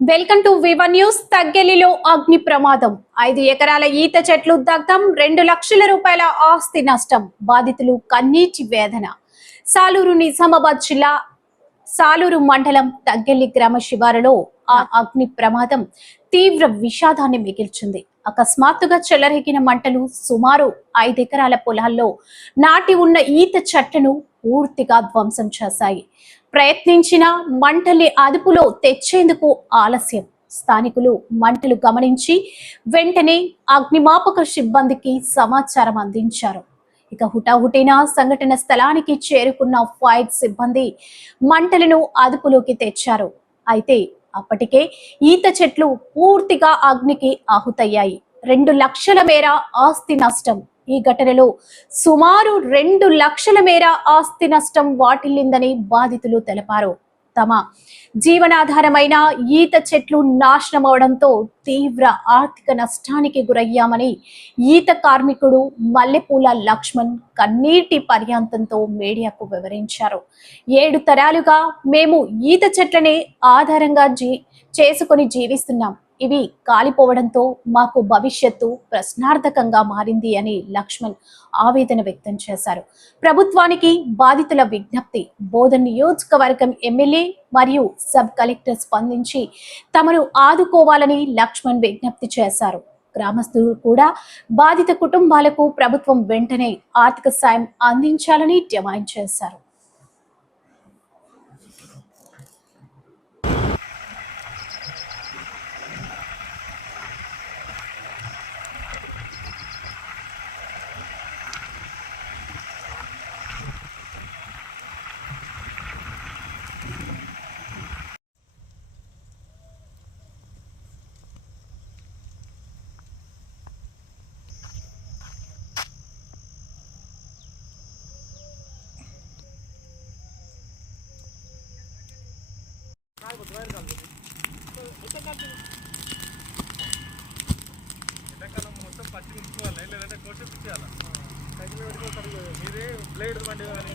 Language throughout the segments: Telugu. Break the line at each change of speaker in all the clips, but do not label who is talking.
Welcome to V one news. తగ్గెలిలో అగ్ని ప్రమాదం. ఐదు ఎకరాల ఈత చెట్లు దగ్ధం రెండు లక్షల రూపాయల ఆస్తి నష్టం. బాధితులు కన్నీటి వేదన. సాలూరు నిజామాబాద్ జిల్లా సాలూరు మండలం తగ్గెల్లి గ్రామ శివారులో ఆ అగ్ని ప్రమాదం తీవ్ర విషాదాన్ని మిగిల్చింది. అకస్మాత్తుగా చెలరేగిన మంటలు సుమారు ఐదెకరాల పొలాల్లో నాటి ఉన్న ఈత చెట్లను పూర్తిగా ధ్వంసం చేశాయి. ప్రయత్నించిన మంటల్ని అదుపులో తెచ్చేందుకు ఆలస్యం. స్థానికులు మంటలు గమనించి వెంటనే అగ్నిమాపక సిబ్బందికి సమాచారం అందించారు. ఇక హుటాహుటిన సంఘటన స్థలానికి చేరుకున్న ఫైర్ సిబ్బంది మంటలను అదుపులోకి తెచ్చారు. అయితే అప్పటికే ఈత చెట్లు పూర్తిగా అగ్నికి ఆహుతయ్యాయి. రెండు లక్షల మేర ఆస్తి నష్టం ఈ ఘటనలో సుమారు రెండు లక్షల మేర ఆస్తి నష్టం వాటిల్లిందని బాధితులు తెలిపారు. తమ జీవనాధారమైన ఈత చెట్లు నాశనం అవడంతో తీవ్ర ఆర్థిక నష్టానికి గురయ్యామని ఈత కార్మికుడు మల్లెపూల లక్ష్మణ్ కన్నీటి పర్యాంతంతో మీడియాకు వివరించారు. ఏడు తరాలుగా మేము ఈత చెట్లనే ఆధారంగా జీ చేసుకొని జీవిస్తున్నాం. ఇవి కాలిపోవడంతో మాకు భవిష్యత్తు ప్రశ్నార్థకంగా మారింది అని లక్ష్మణ్ ఆవేదన వ్యక్తం చేశారు. ప్రభుత్వానికి బాధితుల విజ్ఞప్తి బోధన్ నియోజకవర్గం ఎమ్మెల్యే మరియు సబ్ కలెక్టర్ స్పందించి తమను ఆదుకోవాలని లక్ష్మణ్ విజ్ఞప్తి చేశారు. గ్రామస్తులు కూడా బాధిత కుటుంబాలకు ప్రభుత్వం వెంటనే ఆర్థిక సాయం అందించాలని డిమాండ్ చేశారు.
ఎండాకాలం మొత్తం పచ్చి ఉంచుకోవాలి లేదంటే కోసి పిచ్చేయాలి కైకిలు బ్లేడ్ బండి కానీ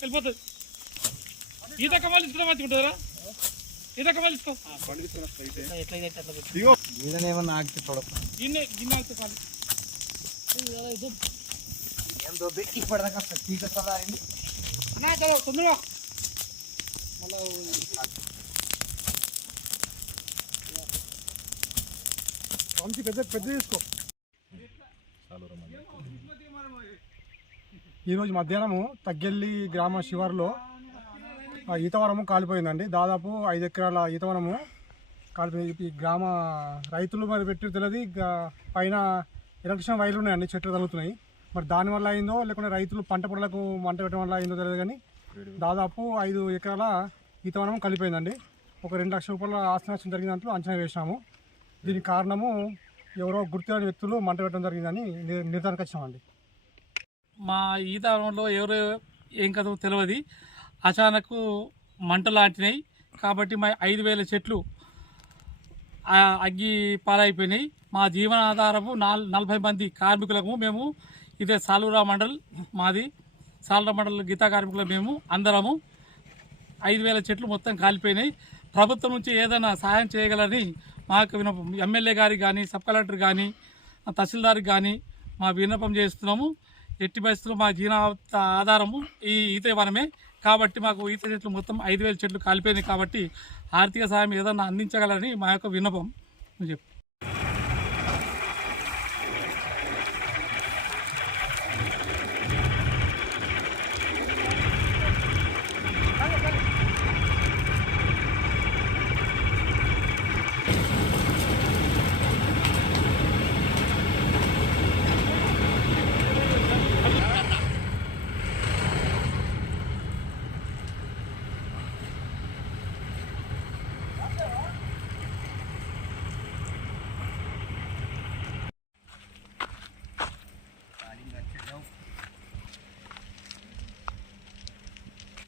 వెళ్ళిపోతుంది. ఈత కమ్మాలు తీసుకున్నా మంచిగా ఉంటుందిరా ఈత కమ్మాలు తీసుకో
వీడనేమన్నా ఆగితే చూడకు
గిన్నె గిన్నె
ఇప్పటిదాకా తీసేస్తారా అయింది
అన్నా చలో తొందరగా.
పంచి పెద్ద పెద్ద తీసుకో. ఈరోజు మధ్యాహ్నము తగ్గెల్లి గ్రామ శివారులో ఆ ఈతవనము కాలిపోయిందండి. దాదాపు ఐదు ఎకరాల ఈతవనము కాలిపోయింది. ఈ గ్రామ రైతులు మరి పెట్టి తెలియదు పైన ఎలక్ట్రిషన్ వైర్లు ఉన్నాయండి చెట్లు తగులుతున్నాయి. మరి దానివల్ల అయిందో లేకుంటే రైతులు పంట పొలాలకు మంట పెట్టడం వల్ల అయిందో తెలియదు కానీ దాదాపు ఐదు ఎకరాల ఈతవనం కలిపోయిందండి. ఒక రెండు లక్షల రూపాయల ఆస్తి నష్టం జరిగిన దాంట్లో అంచనా వేసాము దీనికి కారణము ఎవరో గుర్తులేని వ్యక్తులు మంట పెట్టడం జరిగిందని నిర్ధారణకు వచ్చామండి.
మా ఈతలో ఎవరు ఏం కథ తెలియదు అచానకు మంటలాంటినాయి కాబట్టి మా ఐదు వేల చెట్లు అగ్గి పాలైపోయినాయి. మా జీవనాధారము నాల్ నలభై మంది కార్మికులకు మేము. ఇదే సాలూరా మండల్ మాది. సాలూరా మండల్ గీతా కార్మికులు మేము అందరము. ఐదు వేల చెట్లు మొత్తం కాలిపోయినాయి. ప్రభుత్వం నుంచి ఏదైనా సహాయం చేయగలని మాకు వినపం ఎమ్మెల్యే గారికి కానీ సబ్ కలెక్టర్ కానీ తహసీల్దార్కి కానీ మా విన్నపం చేస్తున్నాము. ఎట్టి పరిస్థితుల్లో మా జీవన ఆధారము ఈ ఈత వనమే. కాబట్టి మాకు ఈత చెట్లు మొత్తం ఐదు వేల చెట్లు కాలిపోయినాయి కాబట్టి ఆర్థిక సాయం ఏదన్నా అందించగలని మా యొక్క విన్నపం. చెప్పు.